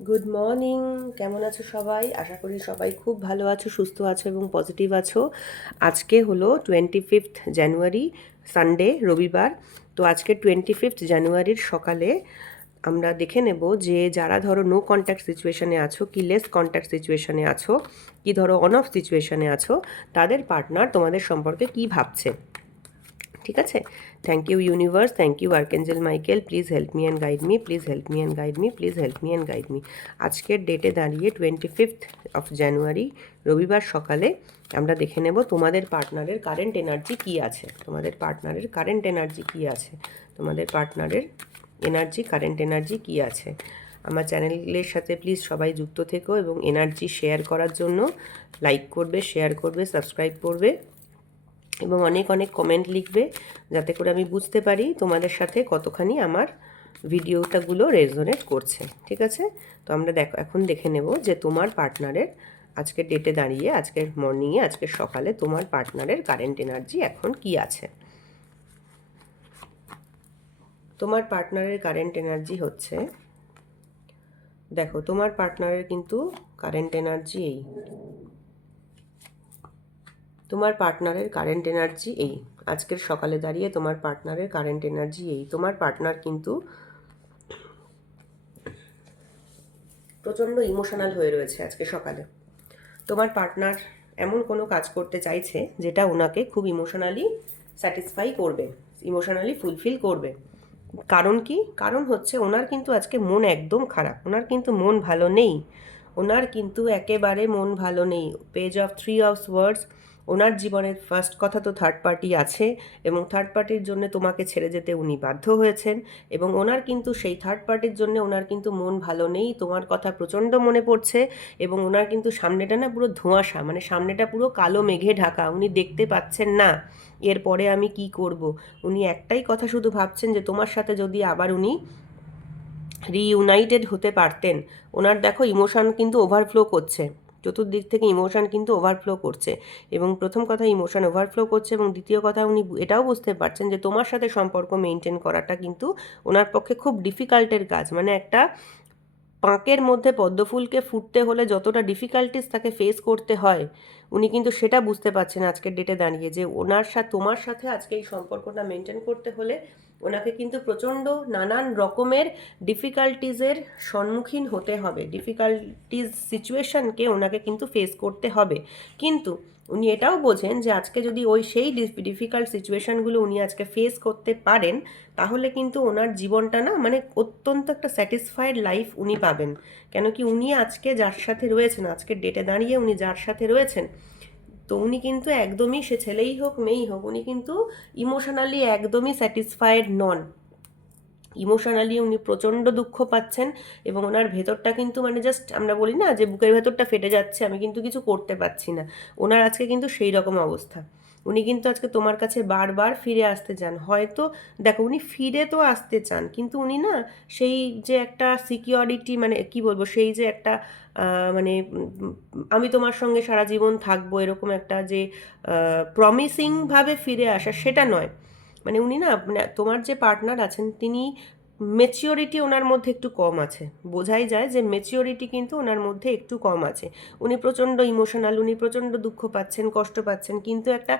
Good morning. কেমন আছো সবাই? আশা করি সবাই খুব ভালো আছো, সুস্থ আছো এবং পজিটিভ আছো। আজকে হলো 25th জানুয়ারি, সানডে, রবিবার। তো আজকে 25th জানুয়ারির সকালে আমরা দেখে নেব যে যারা ধরো নো কন্ট্যাক্ট সিচুয়েশনে আছো, কি লেস কন্ট্যাক্ট সিচুয়েশনে আছো, কি ধরো অন অফ সিচুয়েশনে আছো, তাদের পার্টনার তোমাদের সম্পর্কে কি ভাবছে। ঠিক আছে? Thank you universe, thank you archangel Michael, please help me and guide me, please help me and guide me, please help me and guide me. আজকের ডেটে দাঁড়িয়ে 25th অফ জানুয়ারি, রবিবার সকালে আমরা দেখে নেব তোমাদের পার্টনারের কারেন্ট এনার্জি কী আছে। তোমাদের পার্টনারের কারেন্ট এনার্জি কী আছে, তোমাদের পার্টনারের কারেন্ট এনার্জি কী আছে। আমার চ্যানেলের সাথে প্লিজ সবাই যুক্ত থেকো এবং এনার্জি শেয়ার করার জন্য লাইক করবে, শেয়ার করবে, সাবস্ক্রাইব করবে এবং অনেক অনেক কমেন্ট লিখবে, যাতে করে আমি বুঝতে পারি তোমাদের সাথে কতখানি আমার ভিডিওটাগুলো রেজোনেট করছে। ঠিক আছে? তো আমরা এখন দেখে নেব যে তোমার পার্টনারের আজকের ডেটে দাঁড়িয়ে, আজকের মর্নিংয়ে, আজকের সকালে তোমার পার্টনারের কারেন্ট এনার্জি এখন কি আছে। তোমার পার্টনারের কারেন্ট এনার্জি হচ্ছে, দেখো তোমার পার্টনারের কিন্তু কারেন্ট এনার্জি এই, তোমার পার্টনারের কারেন্ট এনার্জি এই, আজকের সকালে দাঁড়িয়ে তোমার পার্টনারের কারেন্ট এনার্জি এই। তোমার পার্টনার কিন্তু প্রচণ্ড ইমোশনাল হয়ে রয়েছে আজকে সকালে। তোমার পার্টনার এমন কোনো কাজ করতে চাইছে যেটা ওনাকে খুব ইমোশনালি স্যাটিসফাই করবে, ইমোশনালি ফুলফিল করবে। কারণ কি? কারণ হচ্ছে ওনার কিন্তু আজকে মন একদম খারাপ, ওনার কিন্তু মন ভালো নেই, ওনার কিন্তু একেবারে মন ভালো নেই। পেজ অফ 3 অফ ওয়ার্ডস, ওনার জীবনের ফার্স্ট কথা তো থার্ড পার্টি আছে এবং থার্ড পার্টির জন্য তোমাকে ছেড়ে যেতে উনি বাধ্য হয়েছেন এবং ওনার কিন্তু সেই থার্ড পার্টির জন্য ওনার কিন্তু মন ভালো নেই, তোমার কথা প্রচণ্ড মনে পড়ছে এবং ওনার কিন্তু সামনেটা না পুরো ধোঁয়াশা, মানে সামনেটা পুরো কালো মেঘে ঢাকা, উনি দেখতে পাচ্ছেন না এরপরে আমি কি করব। উনি একটাই কথা শুধু ভাবছেন যে তোমার সাথে যদি আবার উনি রিইউনাইটেড হতে পারতেন। ওনার দেখো ইমোশন কিন্তু ওভারফ্লো করছে, চতুর্দিক থেকে ইমোশন কিন্তু ওভারফ্লো করছে এবং প্রথম কথা ইমোশন ওভারফ্লো করছে এবং দ্বিতীয় কথা উনি এটাও বুঝতে পারছেন যে তোমার সাথে সম্পর্ক মেনটেন করাটা কিন্তু ওনার পক্ষে খুব ডিফিকাল্টের কাজ। মানে একটা পাঁকের মধ্যে পদ্মফুলকে ফুটতে হলে যতটা ডিফিকাল্টিস তাকে ফেস করতে হয়, উনি কিন্তু সেটা বুঝতে পারছেন আজকের ডেটে দাঁড়িয়ে, যে ওনার সাথে তোমার সাথে আজকে এই সম্পর্কটা মেনটেন করতে হলে ওনাকে কিন্তু প্রচণ্ড নানান রকমের ডিফিকাল্টিজের সম্মুখীন হতে হবে, ডিফিকাল্টিজ সিচুয়েশনকে ওনাকে কিন্তু ফেস করতে হবে। কিন্তু উনি এটাও বোঝেন যে আজকে যদি ওই সেই ডিফিকাল্ট সিচুয়েশানগুলো উনি আজকে ফেস করতে পারেন, তাহলে কিন্তু ওনার জীবনটা না মানে অত্যন্ত একটা স্যাটিসফাইড লাইফ উনি পাবেন। কেন কি উনি আজকে যার সাথে রয়েছেন, আজকের ডেটে দাঁড়িয়ে উনি যার সাথে রয়েছেন, তো উনি কিন্তু একদমই, সে ছেলেই হোক মেয়েই হোক, উনি কিন্তু ইমোশনালি একদমই স্যাটিসফাইড নন। ইমোশনালি উনি প্রচণ্ড দুঃখ পাচ্ছেন এবং ওনার ভেতরটা কিন্তু মানে জাস্ট আমরা বলি না যে বুকের ভেতরটা ফেটে যাচ্ছে, আমি কিন্তু কিছু করতে পারছি না, ওনার আজকে কিন্তু সেই রকম অবস্থা। উনি কিন্তু আজকে তোমার কাছে বারবার ফিরে আসতে চান, হয়তো দেখো উনি ফিরে তো আসতে চান কিন্তু উনি না সেই যে একটা সিকিউরিটি, মানে কি বলবো, সেই যে একটা মানে আমি তোমার সঙ্গে সারা জীবন থাকবো এরকম একটা যে প্রমিসিংভাবে ফিরে আসা, সেটা নয়। মানে উনি না, মানে তোমার যে পার্টনার আছেন তিনি মেচিওরিটি ওনার মধ্যে একটু কম আছে, বোঝাই যায় যে মেচিওরিটি কিন্তু ওনার মধ্যে একটু কম আছে। উনি প্রচণ্ড ইমোশনাল, উনি প্রচণ্ড দুঃখ পাচ্ছেন, কষ্ট পাচ্ছেন, কিন্তু একটা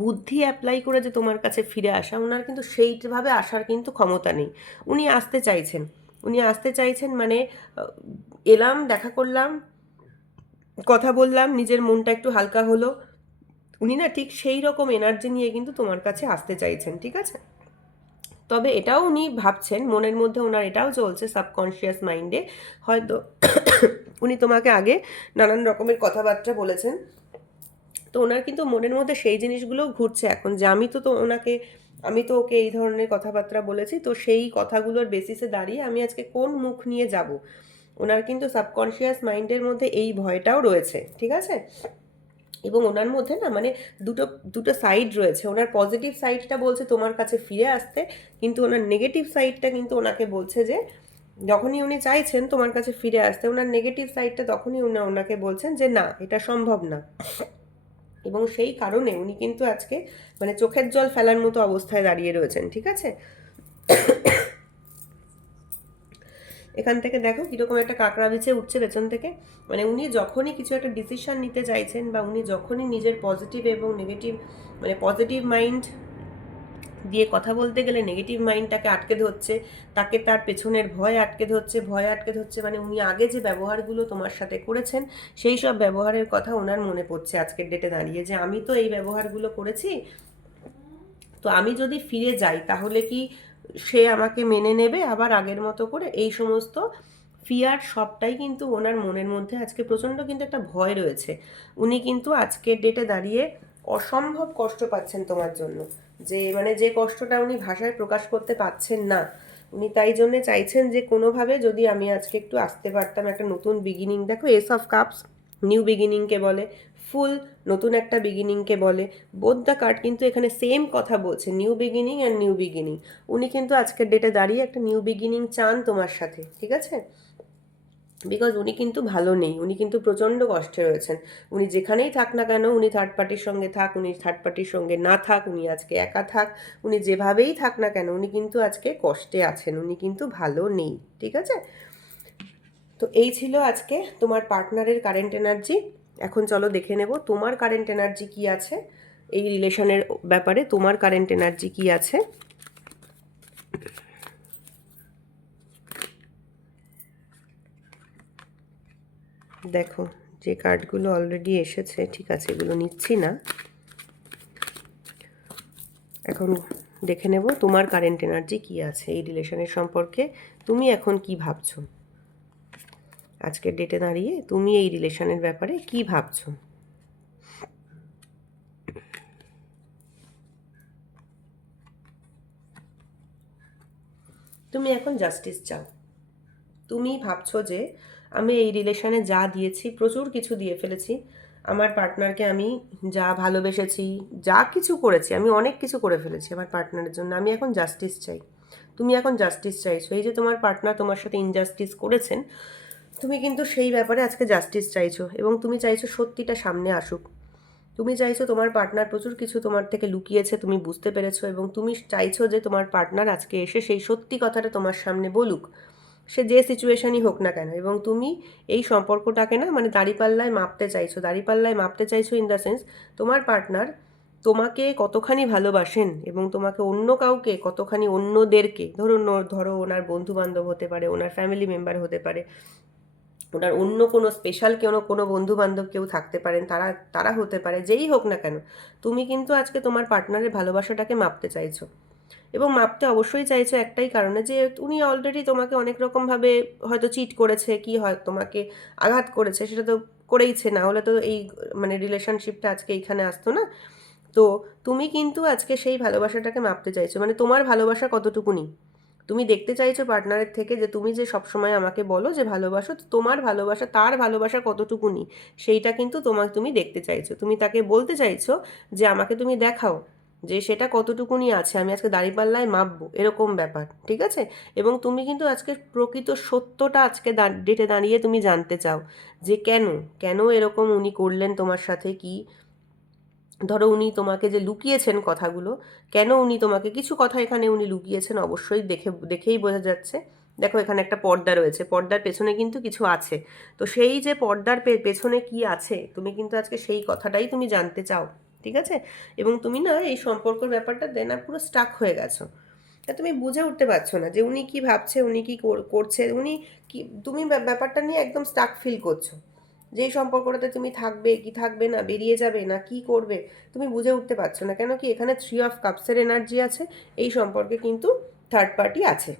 বুদ্ধি অ্যাপ্লাই করে যে তোমার কাছে ফিরে আসা, ওনার কিন্তু সেইভাবে আসার কিন্তু ক্ষমতা নেই। উনি আসতে চাইছেন, উনি আসতে চাইছেন মানে এলাম, দেখা করলাম, কথা বললাম, নিজের মনটা একটু হালকা হলো, উনি না ঠিক সেই রকম এনার্জি নিয়ে কিন্তু তোমার কাছে আসতে চাইছেন। ঠিক আছে? তবে এটাও উনি ভাবছেন, মনের মধ্যে ওনার এটাও চলছে সাবকনশিয়াস মাইন্ডে, হয়তো উনি তোমাকে আগে নানান রকমের কথাবার্তা বলেছেন, তো ওনার কিন্তু মনের মধ্যে সেই জিনিসগুলোও ঘুরছে এখন, যে আমি তো ওকে এই ধরনের কথাবার্তা বলেছি, তো সেই কথাগুলোর বেসিসে দাঁড়িয়ে আমি আজকে কোন মুখ নিয়ে যাব। ওনার কিন্তু সাবকনশিয়াস মাইন্ডের মধ্যে এই ভয়টাও রয়েছে। ঠিক আছে? এবং ওনার মধ্যে না মানে দুটো দুটো সাইড রয়েছে, ওনার পজিটিভ সাইডটা বলছে তোমার কাছে ফিরে আসতে, কিন্তু ওনার নেগেটিভ সাইডটা কিন্তু ওনাকে বলছে যে যখনই উনি চাইছেন তোমার কাছে ফিরে আসতে, ওনার নেগেটিভ সাইডটা তখনই ওনাকে বলছেন যে না, এটা সম্ভব না। এবং সেই কারণে উনি কিন্তু আজকে মানে চোখের জল ফেলার মতো অবস্থায় দাঁড়িয়ে রয়েছেন। ঠিক আছে? এখান থেকে দেখো কীরকম একটা কাঁকড়া বিছে উঠছে পেছন থেকে। মানে উনি যখনই কিছু একটা ডিসিশন নিতে চাইছেন বা উনি যখনই নিজের পজিটিভ এবং নেগেটিভ, মানে পজিটিভ মাইন্ড দিয়ে কথা বলতে গেলে নেগেটিভ মাইন্ডটাকে আটকে ধরছে, তাকে তার পেছনের ভয় আটকে ধরছে, ভয় আটকে ধরছে, মানে উনি আগে যে ব্যবহারগুলো তোমার সাথে করেছেন সেই সব ব্যবহারের কথা ওনার মনে পড়ছে আজকের ডেটে দাঁড়িয়ে, যে আমি তো এই ব্যবহারগুলো করেছি, তো আমি যদি ফিরে যাই তাহলে কি সে আমাকে মেনে নেবে আবার আগের মতো করে, এই সমস্ত ফিয়ার সবটাই কিন্তু ওনার মনের মধ্যে আজকে প্রচণ্ড কিন্তু একটা ভয় রয়েছে। উনি কিন্তু আজকের ডেটে দাঁড়িয়ে অসম্ভব কষ্ট পাচ্ছেন তোমার জন্য, যে মানে যে কষ্টটা উনি ভাষায় প্রকাশ করতে পারছেন না, উনি তাই জন্যে চাইছেন যে কোনোভাবে যদি আমি আজকে একটু আসতে পারতাম, একটা নতুন বিগিনিং, দেখো এস অফ কাপস নিউ বিগিনিংকে বলে, ফুল নতুন একটা বিগিনিংকে বলে, বোথ দ্য কার্ড কিন্তু এখানে সেম কথা বলছে, new beginning and new beginning. উনি কিন্তু আজকের ডেটে দাঁড়িয়ে একটা নিউ বিগিনিং চান তোমার সাথে, ঠিক আছে? বিকজ উনি কিন্তু ভালো নেই, উনি কিন্তু প্রচণ্ড কষ্টে রয়েছেন। উনি যেখানেই থাক না কেন, উনি থার্ড পার্টির সঙ্গে থাক, উনি থার্ড পার্টির সঙ্গে না থাক, উনি আজকে একা থাক, উনি যেভাবেই থাক না কেন উনি কিন্তু আজকে কষ্টে আছেন, উনি কিন্তু ভালো নেই, ঠিক আছে? তো এই ছিল আজকে তোমার পার্টনারের কারেন্ট এনার্জি। এখন চলো দেখে নেব তোমার কারেন্ট এনার্জি কি আছে, এই রিলেশনের ব্যাপারে তোমার কারেন্ট এনার্জি কি আছে। দেখো যে কার্ডগুলো অলরেডি এসেছে, ঠিক আছে এগুলো নিচ্ছি না, এখন দেখে নেব তোমার কারেন্ট এনার্জি কি আছে এই রিলেশনের সম্পর্কে, তুমি এখন কি ভাবছো আজকের ডেটে দাঁড়িয়ে, তুমি এই রিলেশনের ব্যাপারে কি ভাবছো। তুমি এখন জাস্টিস চাও, তুমি ভাবছো যে আমি এই রিলেশনে যা দিয়েছি প্রচুর কিছু দিয়ে ফেলেছি, আমার পার্টনারকে আমি যা ভালোবেসেছি, যা কিছু করেছি, আমি অনেক কিছু করে ফেলেছি আমার পার্টনারের জন্য, আমি এখন জাস্টিস চাই। তুমি এখন জাস্টিস চাইছো, এই যে তোমার পার্টনার তোমার সাথে ইনজাস্টিস করেছেন, তুমি কিন্তু সেই ব্যাপারে আজকে জাস্টিস চাইছো এবং তুমি চাইছো সত্যিটা সামনে আসুক। তুমি চাইছো তোমার পার্টনার প্রচুর কিছু তোমার থেকে লুকিয়েছে, তুমি বুঝতে পেরেছো এবং তুমি চাইছো যে তোমার পার্টনার আজকে এসে সেই সত্যি কথাটা তোমার সামনে বলুক, সে যে সিচুয়েশনই হোক না কেন। এবং তুমি এই সম্পর্কটাকে না মানে দাঁড়িপাল্লায় মাপতে চাইছো, দাঁড়িপাল্লায় মাপতে চাইছো ইন দ্য সেন্স তোমার পার্টনার তোমাকে কতখানি ভালোবাসেন এবং তোমাকে অন্য কাউকে কতখানি, অন্যদেরকে ধরো ওনার বন্ধু বান্ধব হতে পারে, ওনার ফ্যামিলি মেম্বার হতে পারে, ওনার অন্য কোনো স্পেশাল কোনো বন্ধু বান্ধব কেউ থাকতে পারেন, তারা তারা হতে পারে, যেই হোক না কেন তুমি কিন্তু আজকে তোমার পার্টনারের ভালোবাসাটাকে মাপতে চাইছো। এবং মাপতে অবশ্যই চাইছো একটাই কারণে, যে উনি অলরেডি তোমাকে অনেক রকমভাবে হয়তো চিট করেছে, কি হয় তোমাকে আঘাত করেছে, সেটা তো করেইছে, না হলে তো এই মানে রিলেশনশিপটা আজকে এইখানে আসতো না। তো তুমি কিন্তু আজকে সেই ভালোবাসাটাকে মাপতে চাইছো, মানে তোমার ভালোবাসা কতটুকুনি তুমি দেখতে চাইছো পার্টনারের থেকে, যে তুমি যে সবসময় আমাকে বলো যে ভালোবাসো, তো তোমার ভালোবাসা তার ভালোবাসা কতটুকুনি সেইটা কিন্তু তুমি দেখতে চাইছো, তুমি তাকে বলতে চাইছো যে আমাকে তুমি দেখাও যে সেটা কতটুকুনি আছে, আমি আজকে দাঁড়িপাল্লায় মাপবো, এরকম ব্যাপার, ঠিক আছে? এবং তুমি কিন্তু আজকে প্রকৃত সত্যটা আজকে ডেটে দাঁড়িয়ে তুমি জানতে চাও, যে কেন কেন এরকম উনি করলেন তোমার সাথে, কি ধরো উনি তোমাকে যে লুকিয়েছেন কথাগুলো, কেন উনি তোমাকে কিছু কথা এখানে উনি লুকিয়েছেন, অবশ্যই দেখেই বোঝা যাচ্ছে। দেখো এখানে একটা পর্দা রয়েছে, পর্দার পেছনে কিন্তু কিছু আছে, তো সেই যে পর্দার পেছনে কি আছে তুমি কিন্তু আজকে সেই কথাটাই তুমি জানতে চাও, ঠিক আছে? এবং তুমি না এই সম্পর্কের ব্যাপারটা দেনা পুরো স্টাক হয়ে গেছো, তা তুমি বুঝে উঠতে পারছো না যে উনি কি ভাবছে, উনি কি করছে, উনি কি, তুমি ব্যাপারটা নিয়ে একদম স্টাক ফিল করছো, যেই সম্পর্কটাতে তুমি থাকবে কি থাকবে না, বেরিয়ে যাবে না কি করবে, তুমি বুঝে উঠতে পারছো না। কেন কি এখানে 3 অফ কাপসের এনার্জি আছে, এই সম্পর্কে কিন্তু থার্ড পার্টি আছে।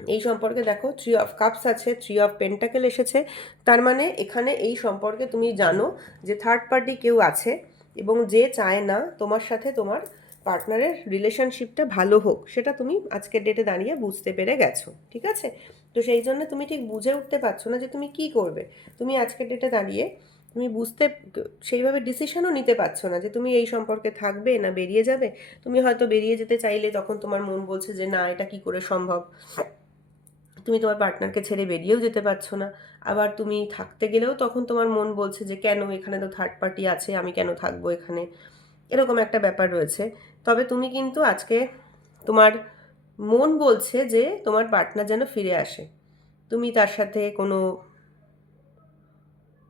এই সম্পর্কে দেখো 3 অফ কাপস আছে, 3 অফ পেন্টাকেল এসেছে, তার মানে এখানে এই সম্পর্কে তুমি জানো যে থার্ড পার্টি কেউ আছে এবং যে চায় না তোমার সাথে তোমার পার্টনারের রিলেশনশিপটা ভালো হোক, সেটা তুমি আজকের ডেটে দাঁড়িয়ে বুঝতে পেরে গেছো, ঠিক আছে? তো সেই জন্য তুমি ঠিক বুঝে উঠতে পারছো না যে তুমি কি করবে, তুমি আজকের ডেটে দাঁড়িয়ে তুমি সেইভাবে ডিসিশনও নিতে পারছো না যে তুমি এই সম্পর্কে থাকবে না বেরিয়ে যাবে। তুমি হয়তো বেরিয়ে যেতে চাইলে তখন তোমার মন বলছে যে না, এটা কি করে সম্ভব, তুমি তোমার পার্টনারকে ছেড়ে বেরিয়েও যেতে পারছো না, আবার তুমি থাকতে গেলেও তখন তোমার মন বলছে যে কেন, এখানে তো থার্ড পার্টি আছে, আমি কেন থাকবো এখানে, এরকম একটা ব্যাপার রয়েছে। তবে তুমি কিন্তু আজকে তোমার মন বলছে যে তোমার পার্টনার যেন ফিরে আসে, তুমি তার সাথে কোনো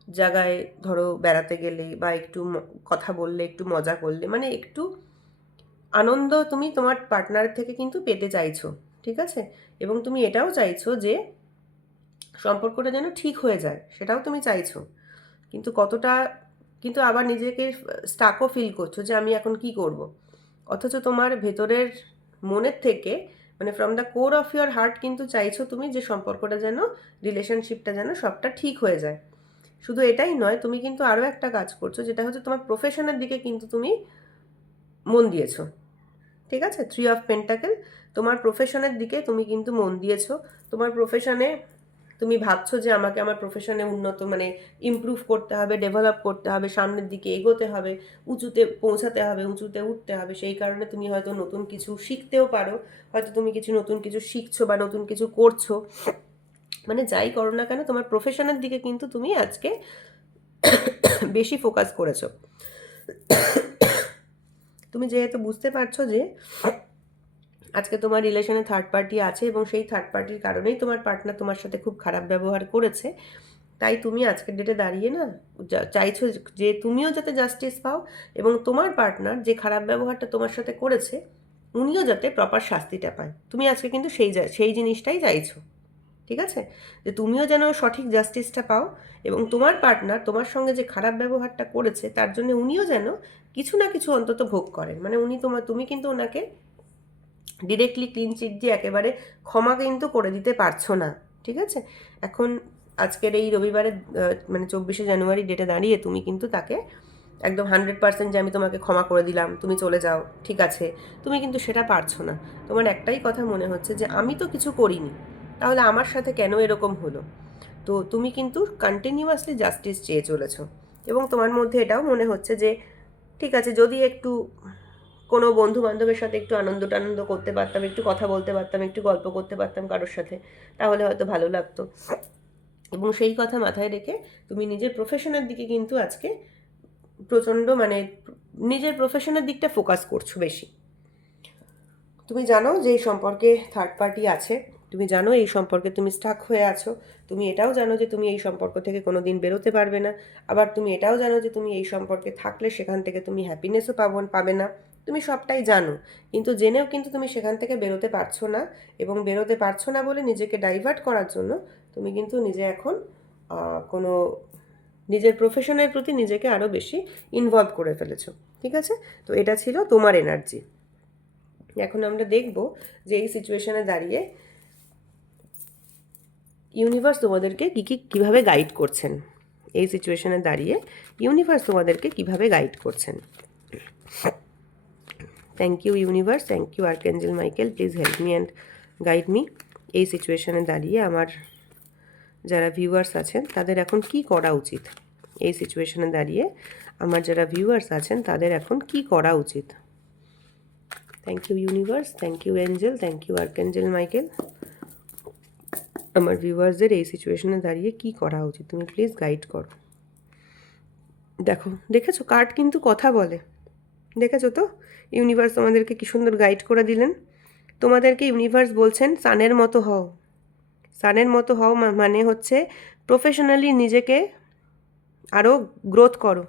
জায়গায় ধরো বেড়াতে গেলে বা একটু কথা বললে, একটু মজা করলে, মানে একটু আনন্দ তুমি তোমার পার্টনারের থেকে কিন্তু পেতে চাইছো, ঠিক আছে? এবং তুমি এটাও চাইছো যে সম্পর্কটা যেন ঠিক হয়ে যায়, সেটাও তুমি চাইছো। কিন্তু কতটা, কিন্তু আবার নিজেকে স্টাকও ফিল করছো যে আমি এখন কি করব। অথচ তোমার ভেতরের মনের থেকে, মানে from the core of your heart কিন্তু চাইছো তুমি যে সম্পর্কটা যেন, রিলেশনশিপটা যেন সবটা ঠিক হয়ে যায়। শুধু এটাই নয়, তুমি কিন্তু আরও একটা কাজ করছো, যেটা হচ্ছে তোমার প্রফেশনের দিকে কিন্তু তুমি মন দিয়েছো, ঠিক আছে? 3 অফ পেন্টাকেল, তোমার প্রফেশনের দিকে তুমি কিন্তু মন দিয়েছো। তোমার প্রফেশনে তুমি ভাবছো যে আমাকে আমার প্রফেশনে উন্নত, মানে ইমপ্রুভ করতে হবে, ডেভেলপ করতে হবে, সামনের দিকে এগোতে হবে, উঁচুতে পৌঁছাতে হবে, উঁচুতে উঠতে হবে। সেই কারণে তুমি হয়তো নতুন কিছু শিখতেও পারো, হয়তো তুমি কিছু নতুন কিছু শিখছো বা নতুন কিছু করছো। মানে যাই করো না কেন, তোমার প্রফেশনের দিকে কিন্তু তুমি আজকে বেশি ফোকাস করেছো। তুমি যেহেতু বুঝতে পারছো যে আজকে তোমার রিলেশনে থার্ড পার্টি আছে এবং সেই থার্ড পার্টির কারণেই তোমার পার্টনার তোমার সাথে খুব খারাপ ব্যবহার করেছে, তাই তুমি আজকের ডেটে দাঁড়িয়ে না চাইছো যে তুমিও যাতে জাস্টিস পাও এবং তোমার পার্টনার যে খারাপ ব্যবহারটা তোমার সাথে করেছে উনিও যাতে প্রপার শাস্তিটা পায়। তুমি আজকে কিন্তু সেই জিনিসটাই চাইছো, ঠিক আছে? যে তুমিও যেন সঠিক জাস্টিসটা পাও এবং তোমার পার্টনার তোমার সঙ্গে যে খারাপ ব্যবহারটা করেছে তার জন্য উনিও যেন কিছু না কিছু অন্তত ভোগ করেন। মানে তুমি কিন্তু ওনাকে ডিরেক্টলি ক্লিন চিট দিয়ে একেবারে ক্ষমা কিন্তু করে দিতে পারছো না, ঠিক আছে? এখন আজকের এই রবিবারে মানে 24শে জানুয়ারি ডেটে দাঁড়িয়ে তুমি কিন্তু তাকে একদম 100% যে আমি তোমাকে ক্ষমা করে দিলাম, তুমি চলে যাও, ঠিক আছে, তুমি কিন্তু সেটা পারছো না। তোমার একটাই কথা মনে হচ্ছে যে আমি তো কিছু করিনি, তাহলে আমার সাথে কেন এরকম হলো? তো তুমি কিন্তু কন্টিনিউয়াসলি জাস্টিস চেয়ে চলেছো এবং তোমার মধ্যে এটাও মনে হচ্ছে যে ঠিক আছে, যদি একটু কোনো বন্ধু বান্ধবের সাথে একটু আনন্দ টানন্দ করতে পারতাম, একটু কথা বলতে পারতাম, একটু গল্প করতে পারতাম কারোর সাথে, তাহলে হয়তো ভালো লাগতো। এবং সেই কথা মাথায় রেখে তুমি নিজের প্রফেশনের দিকে কিন্তু আজকে প্রচণ্ড, মানে নিজের প্রফেশনের দিকটা ফোকাস করছো বেশি। তুমি জানো যে এই সম্পর্কে থার্ড পার্টি আছে, তুমি জানো এই সম্পর্কে তুমি স্টাক হয়ে আছো, তুমি এটাও জানো যে তুমি এই সম্পর্ক থেকে কোনো দিন বেরোতে পারবে না, আবার তুমি এটাও জানো যে তুমি এই সম্পর্কে থাকলে সেখান থেকে তুমি হ্যাপিনেসও পাবে না। তুমি সবটাই জানো, কিন্তু জেনেও কিন্তু তুমি সেখান থেকে বেরোতে পারছো না এবং বেরোতে পারছো না বলে নিজেকে ডাইভার্ট করার জন্য তুমি কিন্তু নিজে এখন কোনো নিজের প্রফেশনের প্রতি নিজেকে আরও বেশি ইনভলভ করে ফেলেছো, ঠিক আছে? তো এটা ছিল তোমার এনার্জি। এখন আমরা দেখব যে এই সিচুয়েশনে দাঁড়িয়ে ইউনিভার্স তোমাদেরকে কীভাবে গাইড করছেন। এই সিচুয়েশনে দাঁড়িয়ে ইউনিভার্স তোমাদেরকে কীভাবে গাইড করছেন। Thank you universe, thank you archangel Michael, please help me and guide me. এই সিচুয়েশনে দাঁড়িয়ে আমার যারা ভিউয়ার্স আছেন তাদের এখন কি করা উচিত? এই সিচুয়েশনে দাঁড়িয়ে আমার যারা ভিউয়ার্স আছেন তাদের এখন কি করা উচিত? Thank you universe, thank you angel, thank you archangel Michael. আমার ভিউয়ার্সদের এই সিচুয়েশনে দাঁড়িয়ে কি করা উচিত তুমি প্লিজ গাইড করো। দেখেছো কার্ড কিন্তু কথা বলে, দেখেছো তো ইউনিভার্স তোমাদেরকে কি সুন্দর গাইড করে দিলেন। তোমাদেরকে ইউনিভার্স বলছেন সানের মতো হও। সানের মতো হও মানে হচ্ছে প্রফেশনালি নিজেকে আরও গ্রোথ করো।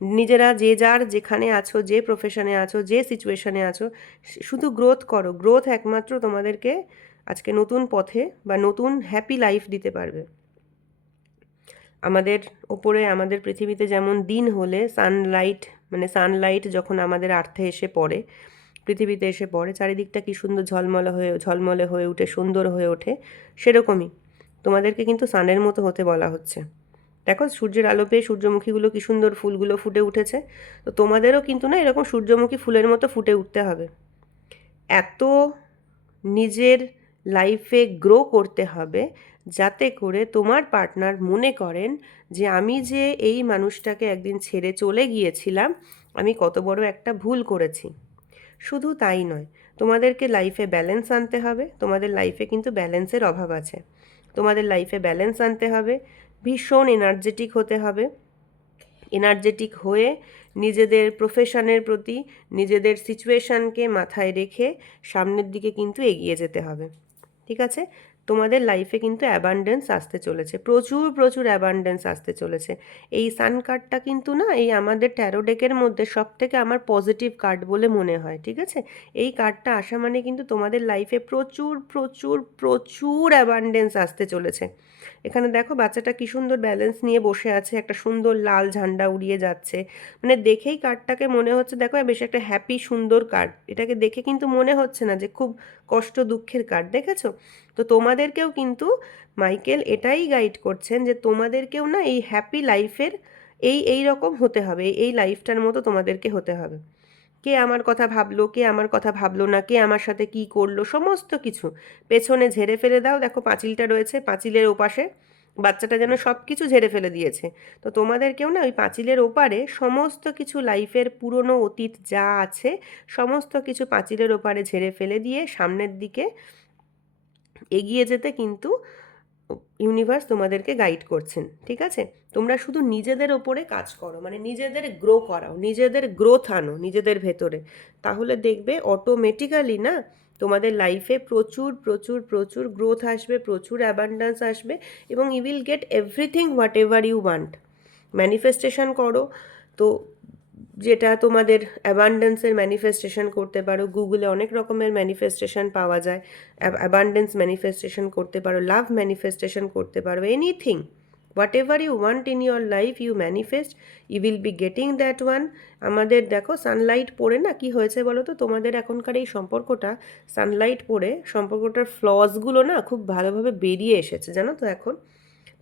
নিজেরা যে যার যেখানে আছো, যে প্রফেশনে আছো, যে সিচুয়েশনে আছো, শুধু গ্রোথ করো। গ্রোথ একমাত্র তোমাদেরকে আজকে নতুন পথে বা নতুন হ্যাপি লাইফ দিতে পারবে। আমাদের ওপরে, আমাদের পৃথিবীতে যেমন দিন হলে সানলাইট যখন আমাদের আর্থে এসে পড়ে, পৃথিবীতে এসে পড়ে, চারিদিকটা কি সুন্দর ঝলমলে হয়ে ওঠে, সুন্দর হয়ে ওঠে, সেরকমই তোমাদেরকে কিন্তু সানের মতো হতে বলা হচ্ছে। দেখো সূর্যের আলো পেয়ে সূর্যমুখীগুলো কি সুন্দর ফুলগুলো ফুটে উঠেছে, তো তোমাদেরও কিন্তু না এরকম সূর্যমুখী ফুলের মতো ফুটে উঠতে হবে। এত নিজের লাইফে গ্রো করতে হবে যাতে করে তোমার পার্টনার মনে করেন যে আমি যে এই মানুষটাকে একদিন ছেড়ে চলে গিয়েছিলাম, আমি কত বড় একটা ভুল করেছি। শুধু তাই নয়, তোমাদেরকে লাইফে ব্যালেন্স আনতে হবে। তোমাদের লাইফে কিন্তু ব্যালেন্সের অভাব আছে। তোমাদের লাইফে ব্যালেন্স আনতে হবে, ভীষণ এনার্জেটিক হতে হবে। এনার্জেটিক হয়ে নিজেদের প্রফেশনের প্রতি, নিজেদের সিচুয়েশানকে মাথায় রেখে সামনের দিকে কিন্তু এগিয়ে যেতে হবে। ঠিক আছে? তোমাদের লাইফে কিন্তু অ্যাবান্ডেন্স আসতে চলেছে, প্রচুর প্রচুর অ্যাবান্ডেন্স আসতে চলেছে। এই সান কার্ডটা কিন্তু না, এই আমাদের ট্যারো ডেকের মধ্যে সবথেকে আমার পজিটিভ কার্ড বলে মনে হয়। ঠিক আছে? এই কার্ডটা আসা মানে কিন্তু তোমাদের লাইফে প্রচুর প্রচুর প্রচুর অ্যাবান্ডেন্স আসতে চলেছে। এখানে দেখো বাচ্চাটা কি সুন্দর ব্যালেন্স নিয়ে বসে আছে, একটা সুন্দর লাল ঝান্ডা উড়িয়ে যাচ্ছে। মানে দেখেই কার্ডটাকে মনে হচ্ছে, দেখো বেশ একটা হ্যাপি সুন্দর কার্ড, এটাকে দেখে কিন্তু মনে হচ্ছে না যে খুব কষ্ট দুঃখের কার্ড। দেখেছো? তো তোমাদেরকেও কিন্তু মাইকেল এটাই গাইড করছেন যে তোমাদেরকেও না এই হ্যাপি লাইফের এই রকম হতে হবে, এই লাইফটার মতো তোমাদেরকে হতে হবে। কে আমার কথা ভাবলো, কে আমার কথা ভাবলো না, কে আমার সাথে কি করলো, সমস্ত কিছু পেছনে ঝেড়ে ফেলে দাও। দেখো পাঁচিলটা রয়েছে, পাঁচিলের ওপাশে বাচ্চাটা যেন সব কিছু ঝেড়ে ফেলে দিয়েছে। তো তোমাদেরকেও না ওই পাঁচিলের ওপারে সমস্ত কিছু লাইফের পুরনো অতীত যা আছে সমস্ত কিছু পাঁচিলের ওপারে ঝেড়ে ফেলে দিয়ে সামনের দিকে এগিয়ে যেতে কিন্তু ইউনিভার্স তোমাদেরকে গাইড করছেন। ঠিক আছে? তোমরা শুধু নিজেদের ওপরে কাজ করো, মানে নিজেদের গ্রো করাও, নিজেদের গ্রোথ আনো নিজেদের ভেতরে, তাহলে দেখবে অটোমেটিক্যালি না তোমাদের লাইফে প্রচুর প্রচুর প্রচুর গ্রোথ আসবে, প্রচুর অ্যাবান্ডেন্স আসবে, এবং you will get everything whatever you want. Manifestation করো। তো যেটা তোমাদের অ্যাবান্ডেন্সের ম্যানিফেস্টেশন করতে পারো, গুগলে অনেক রকমের ম্যানিফেস্টেশন পাওয়া যায়। অ্যাবান্ডেন্স ম্যানিফেস্টেশন করতে পারো, লাভ ম্যানিফেস্টেশন করতে পারো, anything whatever you want in your life you manifest, you will be getting that one. আমাদের দেখো সানলাইট পড়ে না কি হয়েছে বলো তো, তোমাদের এখনকার এই সম্পর্কটা সানলাইট পড়ে সম্পর্কটার ফ্লসগুলো না খুব ভালোভাবে বেরিয়ে এসেছে, জানো তো। এখন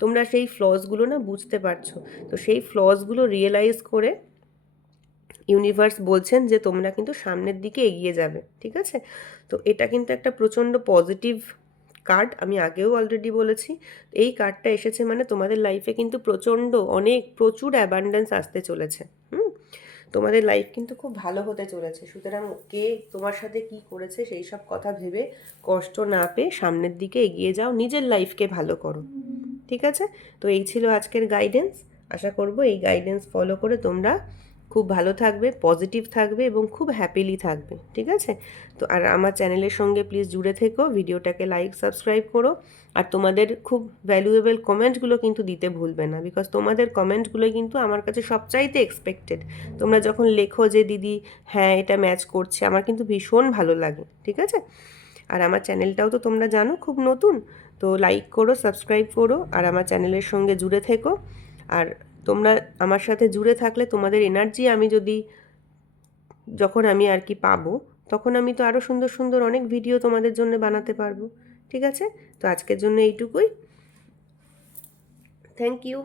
তোমরা সেই ফ্লসগুলো না বুঝতে পারছো। তো সেই ফ্লসগুলো রিয়েলাইজ করে ইউনিভার্স বলছেন যে তোমরা কিন্তু সামনের দিকে এগিয়ে যাবে। ঠিক আছে? তো এটা কিন্তু একটা প্রচণ্ড পজিটিভ কার্ড, আমি আগেও অলরেডি বলেছি। এই কার্ডটা এসেছে মানে তোমাদের লাইফে কিন্তু প্রচণ্ড অনেক প্রচুর অ্যাবান্ডেন্স আসতে চলেছে। তোমাদের লাইফ কিন্তু খুব ভালো হতে চলেছে। সুতরাং কে তোমার সাথে কি করেছে সেই সব কথা ভেবে কষ্ট না পেয়ে সামনের দিকে এগিয়ে যাও, নিজের লাইফকে ভালো করো। ঠিক আছে? তো এই ছিল আজকের গাইডেন্স। আশা করব এই গাইডেন্স ফলো করে তোমরা খুব ভালো থাকবে, পজিটিভ থাকবে এবং খুব হ্যাপিলি থাকবে। ঠিক আছে? তো আর আমার চ্যানেলের সঙ্গে প্লিজ জুড়ে থেকো, ভিডিওটাকে লাইক সাবস্ক্রাইব করো, আর তোমাদের খুব ভ্যালুয়েবল কমেন্টগুলো কিন্তু দিতে ভুলবে না, বিকজ তোমাদের কমেন্টগুলোই কিন্তু আমার কাছে সবচাইতে এক্সপেক্টেড। তোমরা যখন লেখো যে দিদি হ্যাঁ এটা ম্যাচ করছে, আমার কিন্তু ভীষণ ভালো লাগে। ঠিক আছে? আর আমার চ্যানেলটাও তো তোমরা জানো খুব নতুন, তো লাইক করো, সাবস্ক্রাইব করো, আর আমার চ্যানেলের সঙ্গে জুড়ে থেকো। আর তোমরা আমার সাথে জুড়ে থাকলে তোমাদের এনার্জি আমি যদি যখন আমি আর কি পাবো, তখন আমি তো আরও সুন্দর সুন্দর অনেক ভিডিও তোমাদের জন্য বানাতে পারবো। ঠিক আছে? তো আজকের জন্য এইটুকুই। Thank you.